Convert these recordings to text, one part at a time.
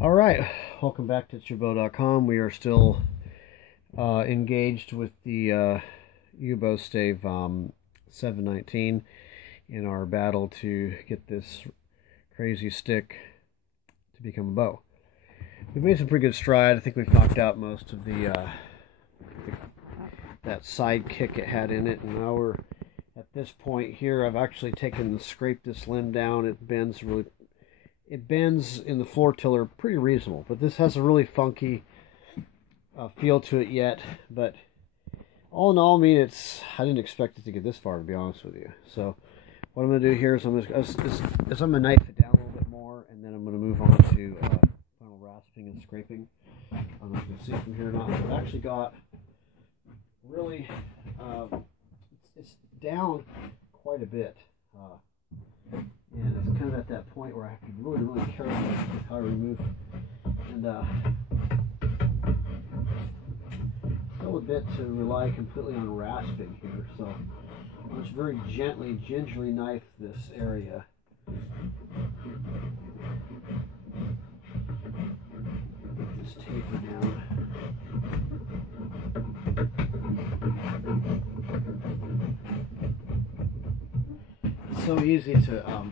All right, welcome back to bowstave.com. We are still engaged with the bowstave 719 in our battle to get this crazy stick to become a bow. We've made some pretty good stride. I think we've knocked out most of that side kick it had in it, and now we're at this point here. I've actually taken and scraped this limb down. It bends in the floor tiller pretty reasonable, but this has a really funky feel to it yet. But all in all, I mean, I didn't expect it to get this far, to be honest with you. So what I'm going to do here is I'm going to knife it down a little bit more, and then I'm going to move on to final rasping and scraping. I don't know if you can see it from here or not, but I've actually got really it's down quite a bit. And it's kind of at that point where I have to be really, really careful with how I remove. And still a bit to rely completely on rasping here. So I'll just very gently, gingerly knife this area. Get this taper down. It's so easy to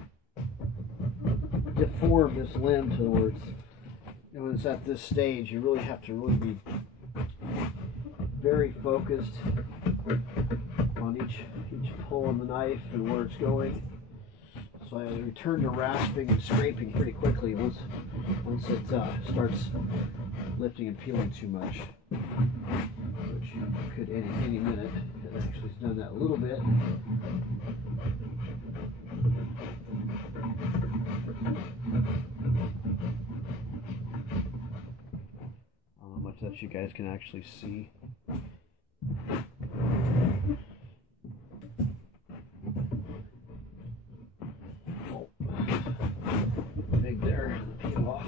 deform this limb to where when it's at this stage, you really have to be very focused on each pull on the knife and where it's going. So I return to rasping and scraping pretty quickly once it starts lifting and peeling too much, which you could any minute. It actually has done that a little bit. I don't know how much that you guys can actually see. Oh, big there, peel off.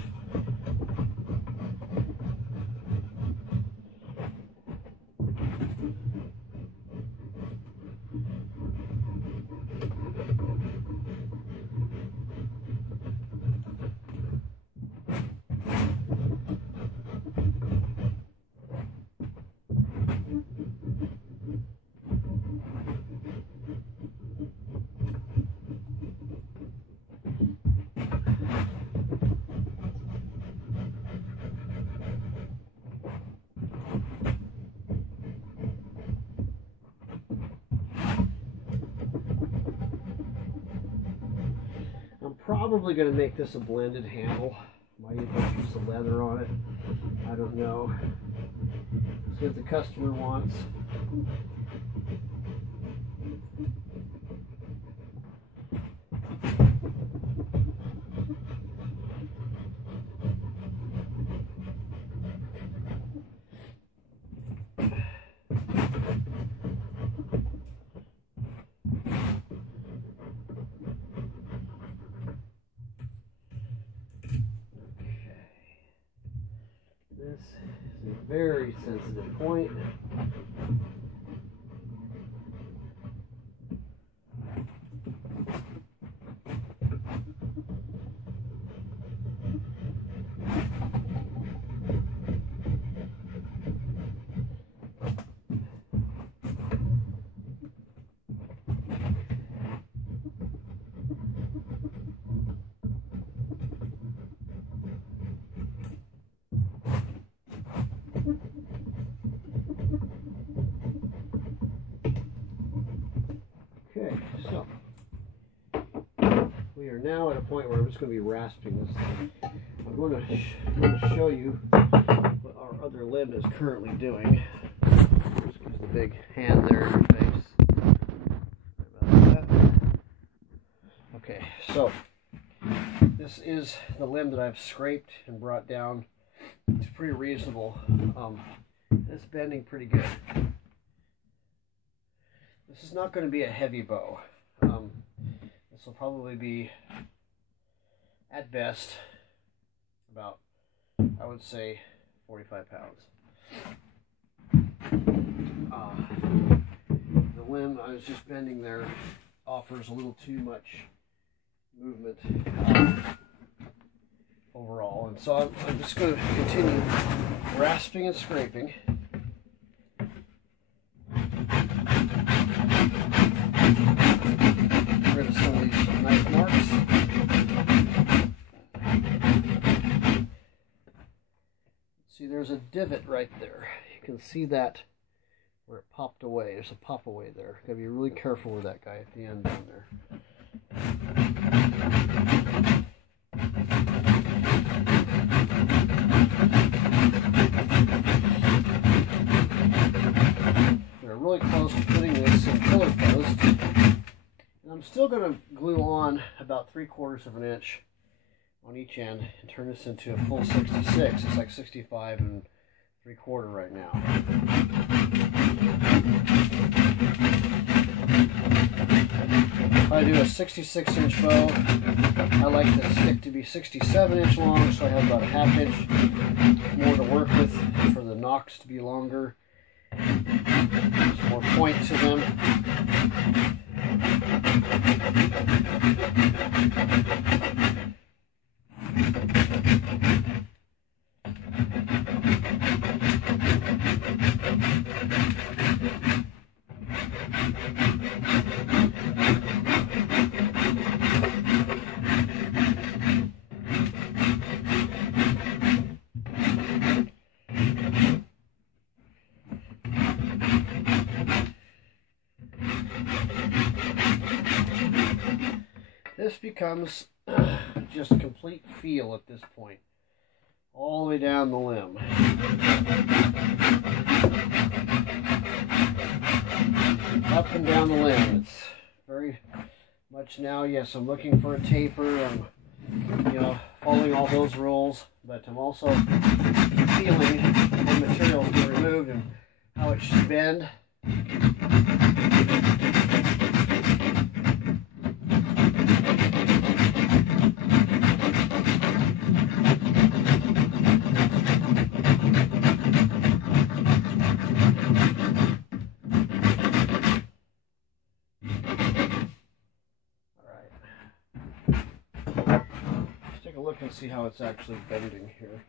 I'm probably going to make this a blended handle. Might even put a piece of leather on it. I don't know. See what the customer wants. This is a very sensitive point. Okay, so we are now at a point where I'm just going to be rasping this thing. I'm going to show you what our other limb is currently doing. Just use the big hand there in your face. Sorry about that. Okay, so this is the limb that I've scraped and brought down. It's pretty reasonable. It's bending pretty good. This is not going to be a heavy bow. This will probably be, at best, about, I would say, 45 pounds. The limb I was just bending there offers a little too much movement overall. And so I'm just going to continue rasping and scraping. Get rid of some of these knife marks. See, there's a divot right there. You can see that where it popped away. There's a pop away there. Gotta be really careful with that guy at the end down there. We're really close to putting this in pillar post. And I'm still going to glue on about 3/4 of an inch on each end and turn this into a full 66. It's like 65 3/4 right now. If I do a 66-inch bow, I like the stick to be 67-inch long, so I have about a 1/2 inch more to work with for the nocks to be longer. Some more point to them. This becomes just a complete feel at this point, all the way down the limb. Up and down the limb. It's very much now, yes, I'm looking for a taper. I'm, following all those rules, but I'm also feeling what material is removed and how it should bend. And see how it's actually bending here.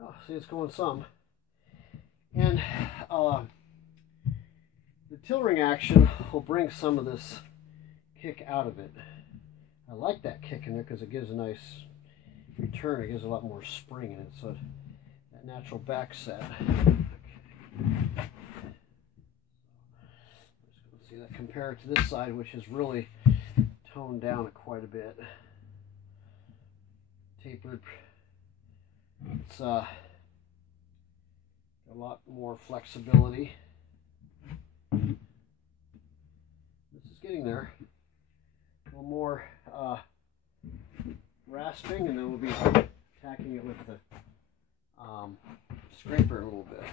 Oh, see, it's going some. And the tillering action will bring some of this kick out of it. I like that kick in there because it gives a nice return. It gives a lot more spring in it, so that natural back set. See that compared to this side, which is really toned down quite a bit. Tapered. It's a lot more flexibility. This is getting there. A little more rasping, and then we'll be attacking it with the scraper a little bit.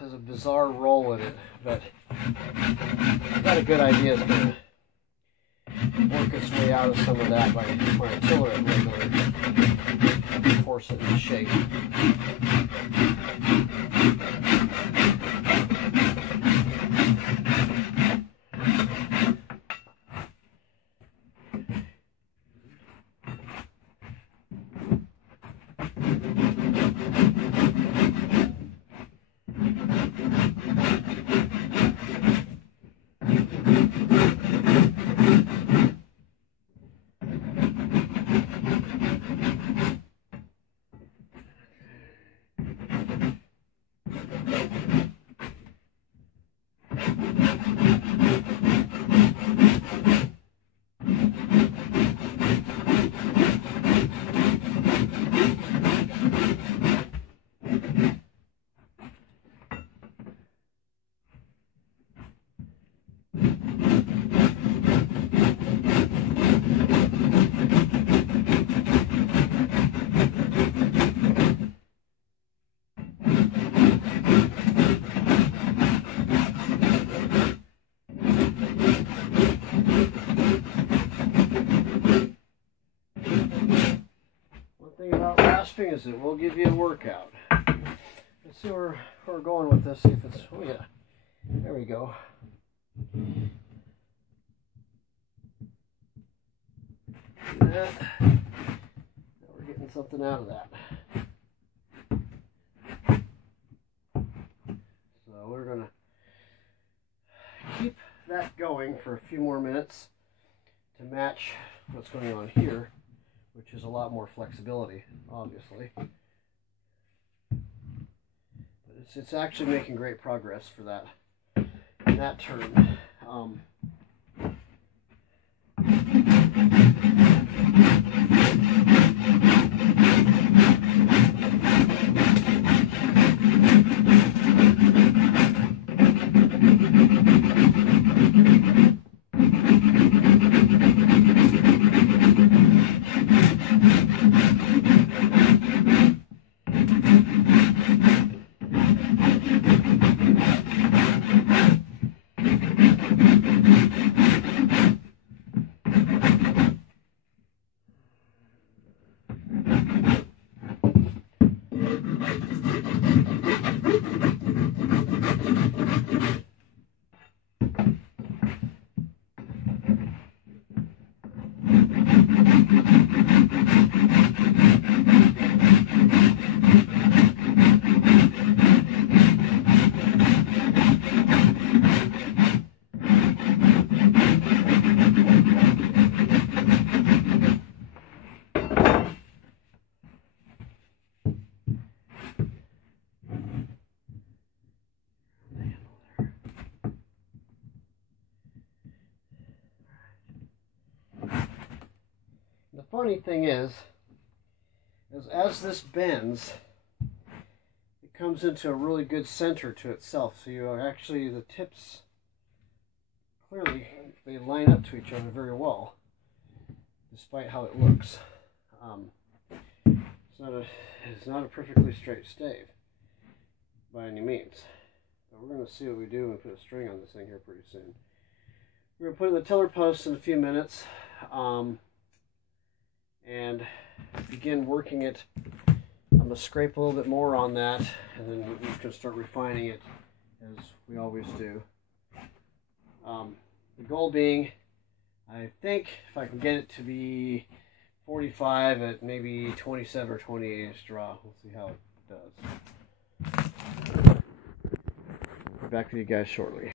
Has a bizarre roll in it, but I got a good idea it's going to work its way out of some of that by my tiller it regularly, force it into shape. grasping as it will give you a workout. Let's see where we're going with this. See if it's, oh yeah, there we go. That. Now we're getting something out of that. So we're going to keep that going for a few more minutes to match what's going on here, which is a lot more flexibility, obviously. But it's actually making great progress for that in that turn. The funny thing is as this bends, it comes into a really good center to itself. So you are actually, the tips, clearly, they line up to each other very well, despite how it looks. It's not a perfectly straight stave by any means. But we're going to see what we do when we put a string on this thing here pretty soon. We're going to put in the tiller post in a few minutes. And begin working it. I'm going to scrape a little bit more on that, and then we're just going to start refining it as we always do. The goal being, I think if I can get it to be 45 at maybe 27 or 28 draw. We'll see how it does. I'll be back with you guys shortly.